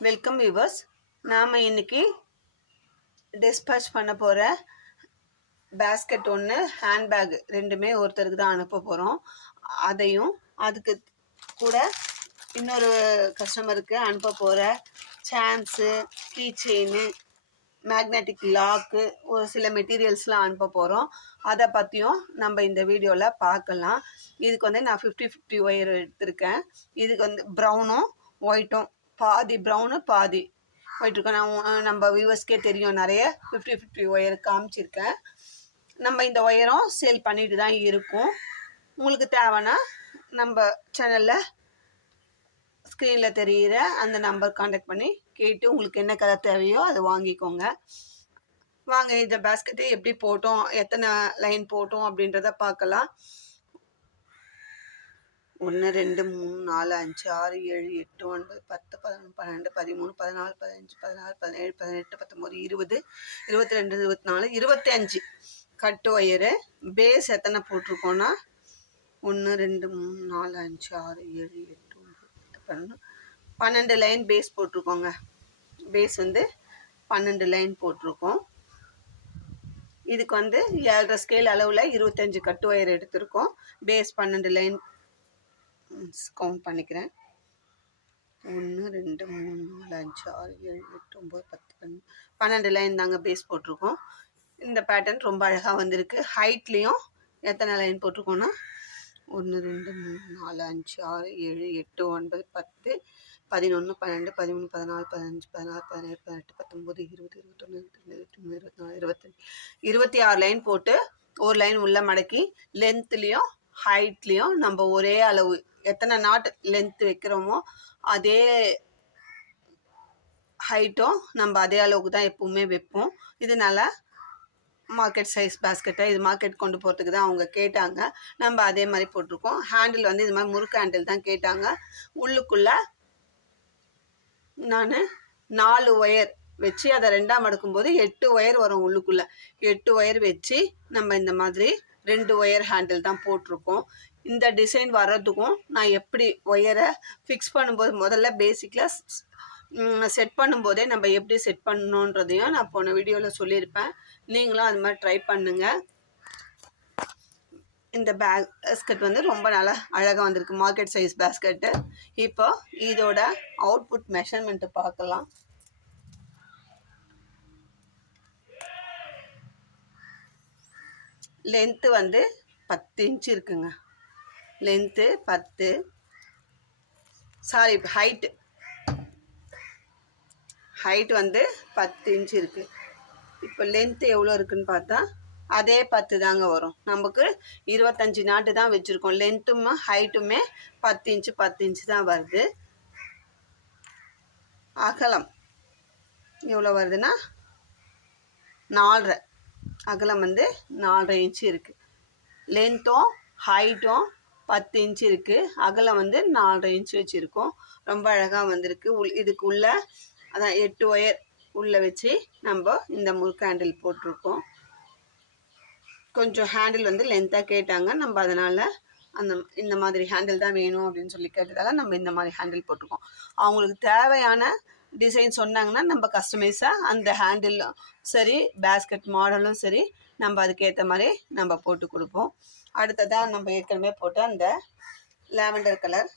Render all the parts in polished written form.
Welcome viewers. நாம் இன்னைக்கு dispatch பண்ண போகிற பேஸ்கெட் ஒன்று, ஹேண்ட்பேக் ரெண்டுமே ஒருத்தருக்கு தான் அனுப்ப போகிறோம். அதையும் அதுக்கு கூட இன்னொரு கஸ்டமருக்கு அனுப்ப போகிற chance, key chain, magnetic lock, ஒரு சில மெட்டீரியல்ஸ்லாம் அனுப்ப போகிறோம். அதை பற்றியும் நம்ம இந்த வீடியோவில் பார்க்கலாம். இதுக்கு வந்து நான் 50-50 ஒயர் எடுத்திருக்கேன். இதுக்கு வந்து ப்ரௌனும் ஒயிட்டும், பாதி ப்ரௌனு பாதி ஒயிட் இருக்கும். நான் நம்ம வியூவர்ஸ்க்கே தெரியும், நிறைய 50-50 ஒயர் காமிச்சிருக்கேன். நம்ம இந்த ஒயரும் சேல் பண்ணிட்டு தான் இருக்கும். உங்களுக்கு தேவைன்னா நம்ம சேனலில் ஸ்க்ரீனில் தெரிகிற அந்த நம்பர் கான்டாக்ட் பண்ணி கேட்டு உங்களுக்கு என்ன கலர் தேவையோ அதை வாங்கிக்கோங்க. வாங்க இந்த பேஸ்கெட்டை எப்படி போட்டோம், எத்தனை லைன் போட்டோம் அப்படின்றத பார்க்கலாம். 1 2 3 4 5 6 7 8 9 10 11 12 13 14 15 16 17 18 19 20 22 24 25 கட்டு ஒயரு. பேஸ் எத்தனை போட்டிருக்கோன்னா 1 2 3 4 5 6 7 8 9 12 லைன் பேஸ் போட்டிருக்கோங்க. பேஸ் வந்து 12 லைன் போட்டிருக்கோம். இதுக்கு வந்து 7.5 ஸ்கேல் அளவில் 25 கட்டு ஒயர் எடுத்திருக்கோம். பேஸ் 12 லைன் கவுண்ட் பண்ணிக்கிறேன். 1 2 3 4 5 6 7 8 9 10 12 லைன் தாங்க பேஸ் போட்டிருக்கோம். இந்த பேட்டர்ன் ரொம்ப அழகாக வந்திருக்கு. ஹைட்லேயும் எத்தனை லைன் போட்டிருக்கோன்னா 1 2 3 4 5 6 7 8 9 10 11 12 13 14 15 16 17 18 19 20 21 22 23 24 25 26 லைன் போட்டு ஒரு லைன் உள்ள மடக்கி லென்த்லேயும் ஹைட்லேயும் நம்ம ஒரே அளவு எத்தனை நாட் லென்த் வைக்கிறோமோ அதே ஹைட்டும் நம்ம அதே அளவுக்கு தான் எப்பவுமே வைப்போம். இதனால மார்க்கெட் சைஸ் பேஸ்கெட்டை இது மார்க்கெட் கொண்டு போகிறதுக்கு தான் அவங்க கேட்டாங்க. நம்ம அதே மாதிரி போட்டிருக்கோம். ஹேண்டில் வந்து இது மாதிரி முறுக்கு ஹேண்டில் தான் கேட்டாங்க. உள்ளுக்குள்ளே நான் 4 ஒயர் வச்சு அதை 2ஆக மடக்கும்போது 8 ஒயர் வரும். உள்ளுக்குள்ளே 8 ஒயர் வச்சு நம்ம இந்த மாதிரி 2 ஒயர் ஹேண்டில் தான் போட்டிருக்கோம். இந்த டிசைன் வர்றதுக்கும் நான் எப்படி ஒயரை ஃபிக்ஸ் பண்ணும்போது முதல்ல பேசிக்கில் செட் பண்ணும்போதே நம்ம எப்படி செட் பண்ணணுன்றதையும் நான் போன வீடியோவில் சொல்லியிருப்பேன். நீங்களும் அது மாதிரி ட்ரை பண்ணுங்கள். இந்த பேஸ்கெட் வந்து ரொம்ப நல்லா அழகாக வந்திருக்கு, மார்க்கெட் சைஸ் பேஸ்கெட்டு. இப்போ இதோட அவுட்புட் மெஷர்மெண்ட்டு பார்க்கலாம். லென்த்து வந்து 10 இன்ச்சு இருக்குங்க. லென்த்து 10, சாரி ஹைட் வந்து 10 இன்ச்சு இருக்குது. இப்போ லென்த்து எவ்வளோ இருக்குதுன்னு பார்த்தா அதே 10 தாங்க வரும். நமக்கு 25 நாட்டு தான் வச்சுருக்கோம். லென்த்தும் ஹைட்டுமே 10 இன்ச்சு 10 இன்ச்சு தான் வருது. அகலம் எவ்வளோ வருதுன்னா 4.5. அகலம் வந்து 4.5 இன்ச்சு இருக்குது. லென்த்தும் ஹைட்டும் 10 இன்ச்சு இருக்குது. அகலம் வந்து 4.5 இன்ச்சு வச்சுருக்கோம். ரொம்ப அழகாக வந்திருக்கு. இதுக்கு உள்ள அதான் 8 ஒயர் உள்ளே வச்சு நம்ம இந்த முறுக்கு ஹேண்டில் போட்டிருக்கோம். கொஞ்சம் ஹேண்டில் வந்து லென்த்தாக கேட்டாங்க. நம்ம அதனால் இந்த மாதிரி ஹேண்டில் தான் வேணும் அப்படின்னு சொல்லி கேட்டதால நம்ம இந்த மாதிரி ஹேண்டில் போட்டிருக்கோம். அவங்களுக்கு தேவையான டிசைன் சொன்னாங்கன்னா நம்ம கஸ்டமைஸாக அந்த ஹேண்டிலும் சரி பேஸ்கெட் மாடலும் சரி நம்ம அதுக்கேற்ற மாதிரி நம்ம போட்டு கொடுப்போம். அடுத்ததாக நம்ம ஏற்கனவே போட்ட அந்த லாவெண்டர் கலர்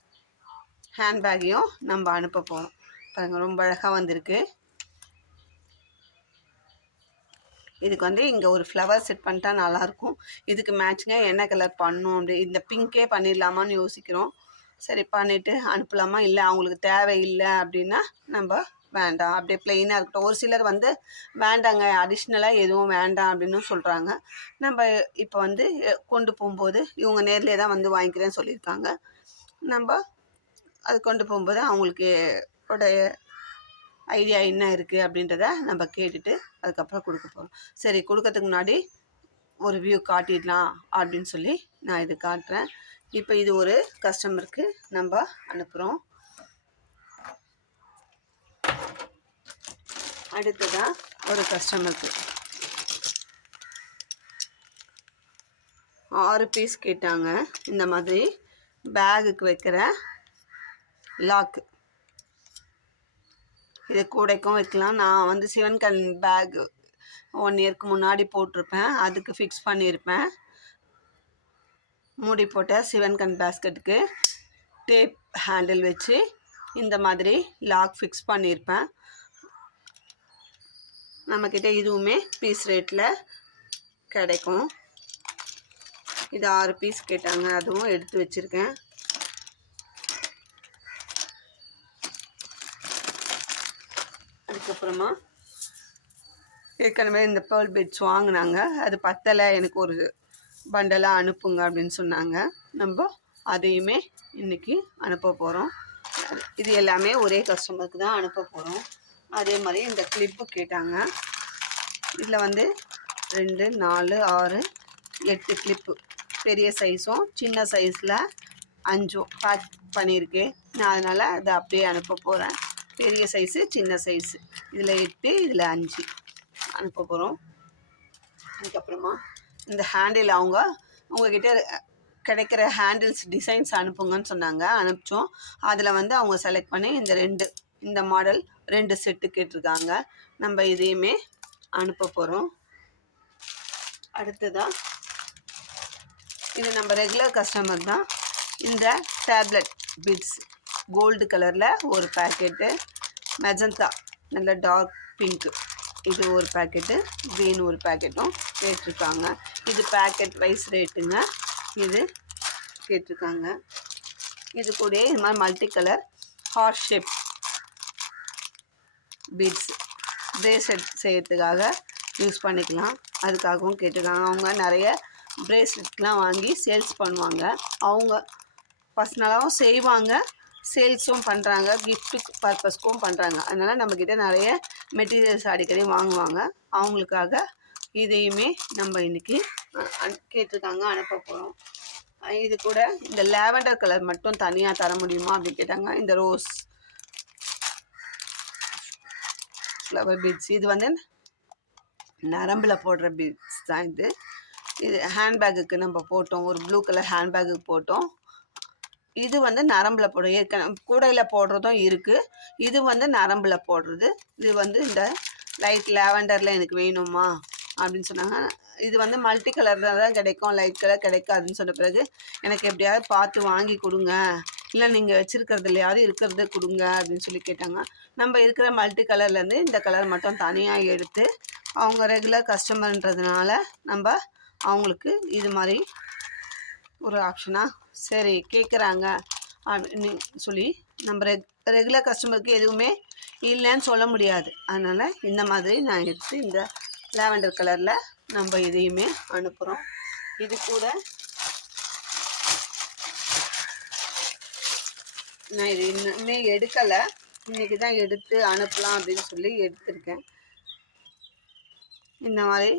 ஹேண்ட்பேக்கையும் நம்ம அனுப்ப போகிறோம். பாருங்கள், ரொம்ப அழகாக வந்திருக்கு. இதுக்கு வந்து இங்கே ஒரு ஃப்ளவர் செட் பண்ணிட்டா நல்லாயிருக்கும். இதுக்கு மேட்சிங்காக என்ன கலர் பண்ணணும் அப்படி இந்த பிங்கே பண்ணிடலாமான்னு யோசிக்கிறோம். சரி பண்ணிவிட்டு அனுப்பலாமா, இல்லை அவங்களுக்கு தேவையில்லை அப்படின்னா நம்ம வேண்டாம் அப்படியே ப்ளெயினாக இருக்கட்டும். ஒரு சிலர் வந்து வேண்டாங்க அடிஷ்னலாக எதுவும் வேண்டாம் அப்படின்னு சொல்கிறாங்க. நம்ம இப்போ வந்து கொண்டு போகும்போது இவங்க நேர்லேயே தான் வந்து வாங்கிக்கிறேன்னு சொல்லியிருக்காங்க. நம்ம அது கொண்டு போகும்போது அவங்களுக்கு உடைய ஐடியா என்ன இருக்குது அப்படின்றத நம்ம கேட்டுட்டு அதுக்கப்புறம் கொடுக்க போகிறோம். சரி, கொடுக்கறதுக்கு முன்னாடி ஒரு வியூ காட்டிடலாம் அப்படின்னு சொல்லி நான் இது காட்டுறேன். இப்போ இது ஒரு கஸ்டமருக்கு நம்ம அனுப்புகிறோம். அடுத்ததாக ஒரு கஸ்டமருக்கு 6 பீஸ் கேட்டாங்க. இந்த மாதிரி பேகுக்கு வைக்கிற லாக்கு இது கூடைக்கும் வைக்கலாம். நான் வந்து சிவன் கண் பேக் 1 இயருக்கு முன்னாடி போட்டிருப்பேன், அதுக்கு ஃபிக்ஸ் பண்ணியிருப்பேன். மூடி போட்ட சிவன் கண் பேஸ்கெட்டுக்கு டேப் ஹேண்டில் வச்சு இந்த மாதிரி லாக் ஃபிக்ஸ் பண்ணியிருப்பேன். நம்மக்கிட்ட இதுவுமே பீஸ் ரேட்டில் கிடைக்கும். இது 6 பீஸ் கேட்டாங்க, அதுவும் எடுத்து வச்சுருக்கேன். அதுக்கப்புறமா ஏற்கனவே இந்த பேர்ல் பெட்ஸ் வாங்கினாங்க, அது பத்தலை, எனக்கு ஒரு பண்டலாக அனுப்புங்க அப்படின்னு சொன்னாங்க. நம்ம அதையுமே இன்றைக்கி அனுப்ப போகிறோம். இது எல்லாமே ஒரே கஸ்டமருக்கு தான் அனுப்ப போகிறோம். அதே மாதிரி இந்த கிளிப்பு கேட்டாங்க. இதில் வந்து 2, 4, 6, 8 கிளிப்பு, பெரிய சைஸும் சின்ன சைஸில் 5 பேக் பண்ணியிருக்கேன். நான் அதனால் அதை அப்படியே அனுப்ப போகிறேன். பெரிய சைஸு, சின்ன சைஸு, இதில் 8, இதில் 5 அனுப்ப போகிறோம். அதுக்கப்புறமா இந்த ஹேண்டில் உங்ககிட்ட கிடைக்கிற ஹேண்டில்ஸ் டிசைன்ஸ் அனுப்புங்கன்னு சொன்னாங்க, அனுப்பிச்சோம். அதில் வந்து அவங்க செலக்ட் பண்ணி இந்த மாடல் 2 செட்டு கேட்டிருக்காங்க. நம்ம இதையுமே அனுப்ப போகிறோம். அடுத்ததாக இது நம்ம ரெகுலர் கஸ்டமர் தான். இந்த டேப்லெட் பிட்ஸ் கோல்டு கலரில் ஒரு பேக்கெட்டு, மெஜந்தா நல்ல டார்க் பிங்க்கு இது ஒரு பேக்கெட்டு, க்ரீன் ஒரு பேக்கெட்டும் கேட்டிருக்காங்க. இது பேக்கெட் வைஸ் ரேட்டுங்க. இது கேட்டிருக்காங்க. இது கூட இது மாதிரி multi colour heart shape beads bracelet செய்யறதுக்காக யூஸ் பண்ணிக்கலாம், அதுக்காகவும் கேட்டிருக்காங்க. அவங்க நிறைய பிரேஸ்லெட்லாம் வாங்கி சேல்ஸ் பண்ணுவாங்க. அவங்க பர்சனலாகவும் செய்வாங்க, சேல்ஸும் பண்ணுறாங்க, கிஃப்ட்டு பர்பஸ்க்கும் பண்ணுறாங்க. அதனால் நம்மக்கிட்ட நிறைய மெட்டீரியல்ஸ் அடிக்கடி வாங்குவாங்க. அவங்களுக்காக இதையுமே நம்ம இன்றைக்கி கேட்டிருக்காங்க, அனுப்ப போகிறோம். இது கூட இந்த லாவெண்டர் கலர் மட்டும் தனியாக தர முடியுமா அப்படின்னு கேட்டாங்க. இந்த ரோஸ் ஃப்ளவர் பீட்ஸ், இது வந்து நரம்பில் போடுற பீட்ஸ் தான். இது ஹேண்ட்பேக்குக்கு நம்ம போட்டோம், ஒரு ப்ளூ கலர் ஹேண்ட்பேக்குக்கு போட்டோம். இது வந்து நரம்பில் போடுறது, ஏற்கனவே கூடையில் போடுறதும் இருக்குது. இது வந்து நரம்பில் போடுறது. இது வந்து இந்த லைட் லாவெண்டரில் எனக்கு வேணுமா அப்படின்னு சொன்னாங்க. இது வந்து மல்டி கலரில் தான் கிடைக்கும், லைட் கலர் கிடைக்காதுன்னு சொன்ன பிறகு எனக்கு எப்படியாவது பார்த்து வாங்கி கொடுங்க, இல்லை நீங்கள் வச்சுருக்கிறதுலையாவது இருக்கிறத கொடுங்க அப்படின்னு சொல்லி கேட்டாங்க. நம்ம இருக்கிற மல்டி கலர்லேருந்து இந்த கலர் மட்டும் தனியாக எடுத்து, அவங்க ரெகுலர் கஸ்டமர்ன்றதுனால நம்ம அவங்களுக்கு இது மாதிரி ஒரு ஆப்ஷனாக சரி கேட்குறாங்க அப்படின்னு சொல்லி, நம்ம ரெகுலர் கஸ்டமருக்கு எதுவுமே இல்லைன்னு சொல்ல முடியாது. அதனால் இந்த மாதிரி நான் எடுத்து இந்த லாவெண்டர் கலரில் நம்ம இதையுமே அனுப்புகிறோம். இது கூட நான் இது இன்னுமே எடுக்கலை, இன்றைக்கி தான் எடுத்து அனுப்பலாம் அப்படின்னு சொல்லி எடுத்திருக்கேன். இந்த மாதிரி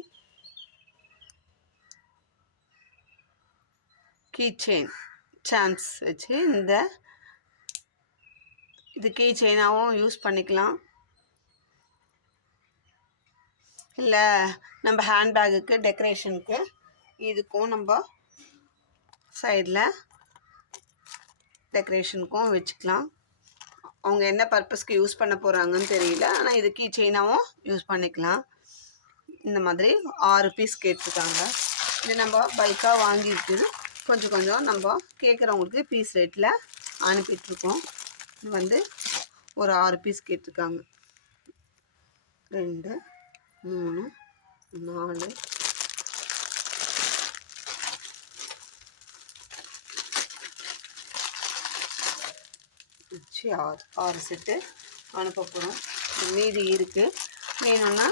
கீ செயின் சாம்ஸ் வச்சு இது கீ செயினாகவும் யூஸ் பண்ணிக்கலாம், இல்லை நம்ம ஹேண்ட்பேக்குக்கு டெக்கரேஷனுக்கு இதுக்கும் நம்ம சைடில் டெக்கரேஷனுக்கும் வச்சுக்கலாம். அவங்க என்ன பர்பஸ்க்கு யூஸ் பண்ண போகிறாங்கன்னு தெரியல, ஆனால் இது கீ செயினாகவும் யூஸ் பண்ணிக்கலாம். இந்த மாதிரி 6 பீஸ் கேட்டிருக்காங்க. இது நம்ம பல்காக வாங்கிட்டு கொஞ்சம் கொஞ்சம் நம்ம கேட்குறவங்களுக்கு பீஸ் ரேட்டில் அனுப்பிட்டுருக்கோம். இது வந்து ஒரு 6 பீஸ் கேட்டிருக்காங்க. 2, 3, 4, 6 செட்டு அனுப்ப போகிறோம். மீதி இருக்குது, வேணும்னா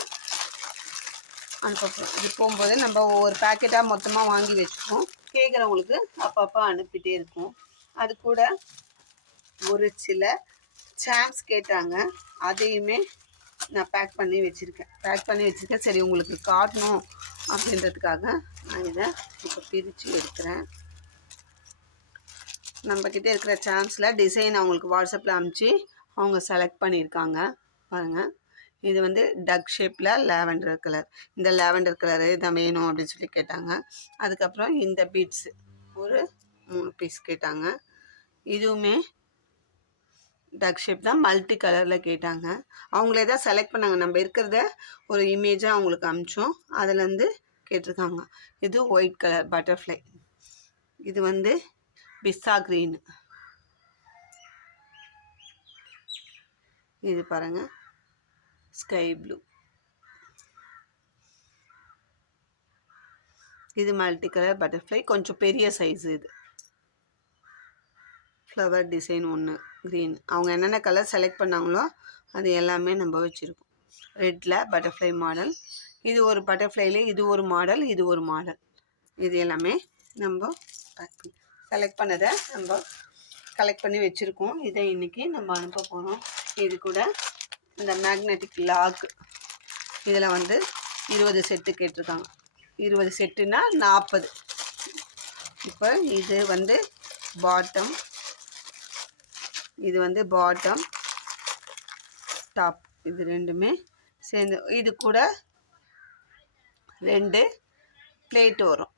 அனுப்ப போகிறோம். இது போகும்போது நம்ம ஒவ்வொரு பேக்கெட்டாக மொத்தமாக வாங்கி வச்சுப்போம், கேட்குறவங்களுக்கு அப்பப்போ அனுப்பிட்டே இருக்கும். அது கூட ஒரு சில சாம்ஸ் கேட்டாங்க, அதையுமே நான் பேக் பண்ணி வச்சுருக்கேன். சரி உங்களுக்கு காட்டணும் அப்படின்றதுக்காக நான் இதை இப்போ பிரித்து எடுக்கிறேன். நம்மக்கிட்ட இருக்கிற சாம்ஸில் டிசைன் அவங்களுக்கு வாட்ஸ்அப்பில் அனுப்பிச்சி அவங்க செலக்ட் பண்ணியிருக்காங்க பாருங்கள். இது வந்து டக் ஷேப்பில் லாவெண்டர் கலர், இந்த லாவெண்டர் கலரு இதான் வேணும் அப்படின்னு சொல்லி கேட்டாங்க. அதுக்கப்புறம் இந்த பீட்ஸு ஒரு 3 பீஸ் கேட்டாங்க. இதுவுமே டக் ஷேப் தான், மல்டி கலரில் கேட்டாங்க. அவங்களே தான் செலக்ட் பண்ணாங்க. நம்ம இருக்கிறத ஒரு இமேஜாக அவங்களுக்கு அனுப்பிச்சோம். அதுலேருந்து கேட்டிருக்காங்க. இது ஒயிட் கலர் பட்டர்ஃப்ளை. இது வந்து பிஸ்ஸா க்ரீன். இது பாருங்கள் ஸ்கை ப்ளூ. இது மல்டி கலர் பட்டர்ஃப்ளை, கொஞ்சம் பெரிய சைஸு. இது ஃப்ளவர் டிசைன் ஒன்று க்ரீன். அவங்க என்னென்ன கலர் செலக்ட் பண்ணாங்களோ அது எல்லாமே நம்ம வச்சுருக்கோம். ரெட்டில் பட்டர்ஃப்ளை மாடல். இது ஒரு பட்டர்ஃப்ளைலே இது ஒரு மாடல், இது ஒரு மாடல். இது எல்லாமே நம்ம செலக்ட் பண்ணதை நம்ம கலெக்ட் பண்ணி வச்சுருக்கோம். இதை இன்றைக்கி நம்ம அனுப்ப போகிறோம். இது கூட இந்த மேக்னெட்டிக் லாக், இதில் வந்து 20 செட்டு கேட்டிருக்காங்க. 20 செட்டுனா 40. இப்போ இது வந்து பாட்டம், இது வந்து பாட்டம் டாப், இது ரெண்டுமே சேர்ந்து. இது கூட 2 பிளேட்டு வரும்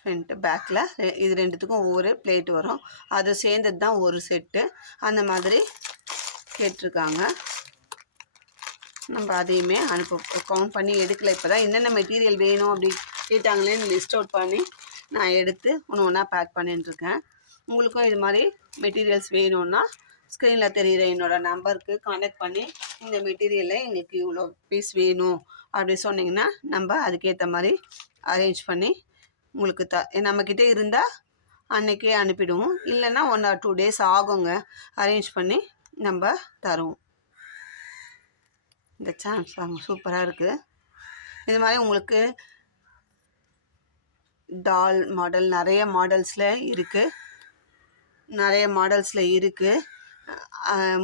ஃப்ரண்ட்டு பேக்கில். இது ரெண்டுத்துக்கும் ஒவ்வொரு பிளேட் வரும். அது சேர்ந்தது தான் ஒரு செட்டு. அந்த மாதிரி கேட்டிருக்காங்க. நம்ம அதையுமே கவுண்ட் பண்ணி எடுக்கலை. இப்போ தான் என்னென்ன மெட்டீரியல் வேணும் அப்படி கேட்டாங்களேன்னு லிஸ்ட் அவுட் பண்ணி நான் எடுத்து ஒன்று ஒன்றா பேக் பண்ணிட்டுருக்கேன். உங்களுக்கும் இது மாதிரி மெட்டீரியல்ஸ் வேணும்னா ஸ்க்ரீனில் தெரிகிற என்னோடய நம்பருக்கு கான்டாக்ட் பண்ணி இந்த மெட்டீரியலில் எங்களுக்கு இவ்வளோ பீஸ் வேணும் அப்படி சொன்னிங்கன்னா நம்ம அதுக்கேற்ற மாதிரி அரேஞ்ச் பண்ணி உங்களுக்கு நம்மக்கிட்ட இருந்தால் அன்றைக்கே அனுப்பிடுவோம். இல்லைன்னா 1 or 2 days ஆகுங்க அரேஞ்ச் பண்ணி நம்ம தருவோம். இந்த சான்ஸ் சூப்பராக இருக்குது. இது மாதிரி உங்களுக்கு டால் மாடல் நிறைய மாடல்ஸில் இருக்குது.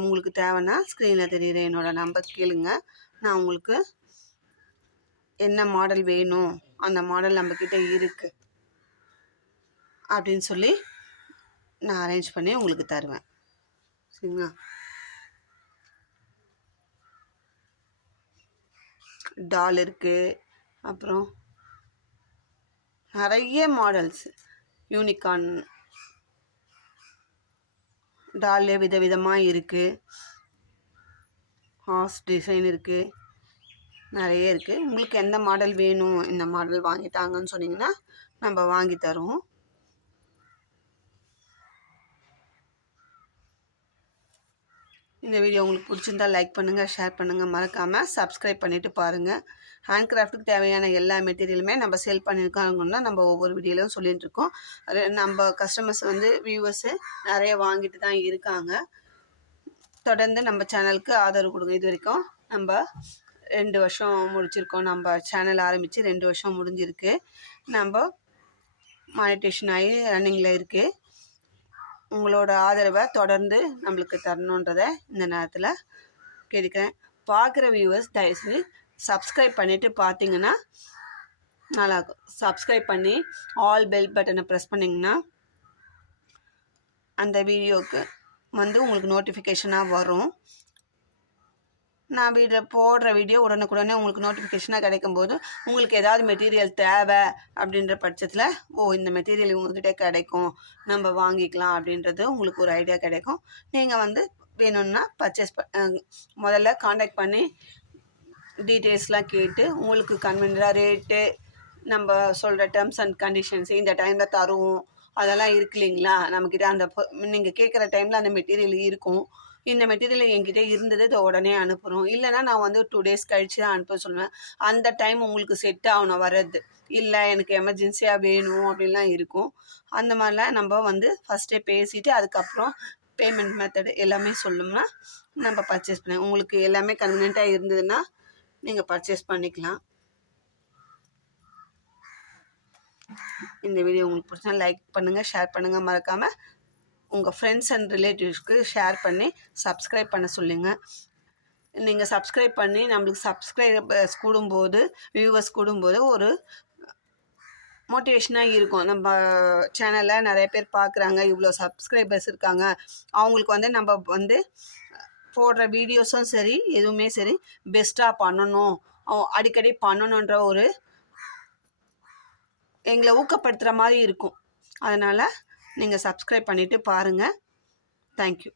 உங்களுக்கு தேவைன்னா ஸ்க்ரீனில் தெரியுற என்னோடய நம்பர் கேளுங்க. நான் உங்களுக்கு என்ன மாடல் வேணும், அந்த மாடல் நம்மக்கிட்ட இருக்குது அப்படின்னு சொல்லி நான் அரேஞ்ச் பண்ணி உங்களுக்கு தருவேன். சரிங்களா? டால் இருக்குது, அப்புறம் நிறைய மாடல்ஸ். யூனிகார்ன் டால்லே விதவிதமாக இருக்குது. ஹார்ஸ் டிசைன் இருக்குது, நிறைய இருக்குது. உங்களுக்கு எந்த மாடல் வேணும், இந்த மாடல் வாங்கிட்டாங்கன்னு சொன்னிங்கன்னா நம்ம வாங்கி தருவோம். இந்த வீடியோ உங்களுக்கு பிடிச்சிருந்தா லைக் பண்ணுங்கள், ஷேர் பண்ணுங்கள், மறக்காமல் சப்ஸ்கிரைப் பண்ணிவிட்டு பாருங்கள். ஹேண்ட் கிராஃப்ட்டுக்கு தேவையான எல்லா மெட்டீரியலுமே நம்ம சேல் பண்ணியிருக்காங்கன்னா நம்ம ஒவ்வொரு வீடியோலையும் சொல்லிட்டு இருக்கோம். நம்ம கஸ்டமர்ஸ் வந்து வியூவர்ஸு நிறைய வாங்கிட்டு தான் இருக்காங்க. தொடர்ந்து நம்ம சேனலுக்கு ஆதரவு கொடுங்க. இது வரைக்கும் நம்ம 2 வருஷம் முடிச்சிருக்கோம். நம்ம சேனல் ஆரம்பித்து 2 வருஷம் முடிஞ்சிருக்கு. நம்ம மானிட்டேஷன் ஆகி ரன்னிங்கில் இருக்குது. உங்களோட ஆதரவை தொடர்ந்து நம்மளுக்கு தரணுன்றதை இந்த நேரத்தில் கேட்குறேன். பார்க்குற வியூவர்ஸ் தயவுசெய்து சப்ஸ்கிரைப் பண்ணிவிட்டு பார்த்தீங்கன்னா நல்லாயிருக்கும். சப்ஸ்கிரைப் பண்ணி ஆல் பெல் பட்டனை ப்ரெஸ் பண்ணிங்கன்னா அந்த வீடியோவுக்கு வந்து உங்களுக்கு நோட்டிஃபிகேஷனாக வரும். நான் போடுற வீடியோ உடனுக்குடனே உங்களுக்கு நோட்டிஃபிகேஷனாக கிடைக்கும்போது உங்களுக்கு ஏதாவது மெட்டீரியல் தேவை அப்படின்ற பட்சத்தில் இந்த மெட்டீரியல் உங்கள்கிட்ட கிடைக்கும், நம்ம வாங்கிக்கலாம் அப்படின்றது உங்களுக்கு ஒரு ஐடியா கிடைக்கும். நீங்கள் வந்து வேணும்னா பர்ச்சேஸ் முதல்ல காண்டாக்ட் பண்ணி டீட்டெயில்ஸ்லாம் கேட்டு உங்களுக்கு கன்வீனியன்ட்டாக ரேட்டு, நம்ம சொல்கிற டேர்ம்ஸ் அண்ட் கண்டிஷன்ஸ், இந்த டைமில் தருவோம் அதெல்லாம் இருக்கு இல்லைங்களா. நம்மக்கிட்ட அந்த நீங்கள் கேட்குற டைமில் அந்த மெட்டீரியல் இருக்கும். இந்த மெட்டீரியல் என்கிட்ட இருந்தது இதை உடனே அனுப்புகிறோம். இல்லைனா நான் வந்து 2 days கழித்து தான் அனுப்ப சொல்லுவேன். அந்த டைம் உங்களுக்கு செட் ஆகணும் வர்றது. இல்லை எனக்கு எமர்ஜென்சியாக வேணும் அப்படின்லாம் இருக்கும். அந்த மாதிரிலாம் நம்ம வந்து ஃபஸ்ட்டே பேசிவிட்டு அதுக்கப்புறம் பேமெண்ட் மெத்தடு எல்லாமே சொல்லணும்னா நம்ம பர்ச்சேஸ் பண்ண உங்களுக்கு எல்லாமே கன்வீனியண்ட்டாக இருந்ததுன்னா நீங்கள் பர்ச்சேஸ் பண்ணிக்கலாம். இந்த வீடியோ உங்களுக்கு பிடிச்சா லைக் பண்ணுங்கள், ஷேர் பண்ணுங்கள், மறக்காமல் உங்கள் ஃப்ரெண்ட்ஸ் அண்ட் ரிலேட்டிவ்ஸ்க்கு ஷேர் பண்ணி சப்ஸ்கிரைப் பண்ண சொல்லுங்கள். நீங்கள் சப்ஸ்கிரைப் பண்ணி நம்மளுக்கு சப்ஸ்கிரைபர்ஸ் கூடும்போது, வியூவர்ஸ் கூடும்போது ஒரு மோட்டிவேஷனாக இருக்கும். நம்ம சேனலில் நிறைய பேர் பார்க்குறாங்க, இவ்வளோ சப்ஸ்கிரைபர்ஸ் இருக்காங்க, அவங்களுக்கு வந்து நம்ம வந்து போடுற வீடியோஸும் சரி எதுவுமே சரி பெஸ்ட்டாக பண்ணணும், அடிக்கடி பண்ணணுன்ற ஒரு எங்களை ஊக்கப்படுத்துகிற மாதிரி இருக்கும். அதனால் நீங்கள் சப்ஸ்கிரைப் பண்ணிவிட்டு பாருங்கள். தேங்க்யூ.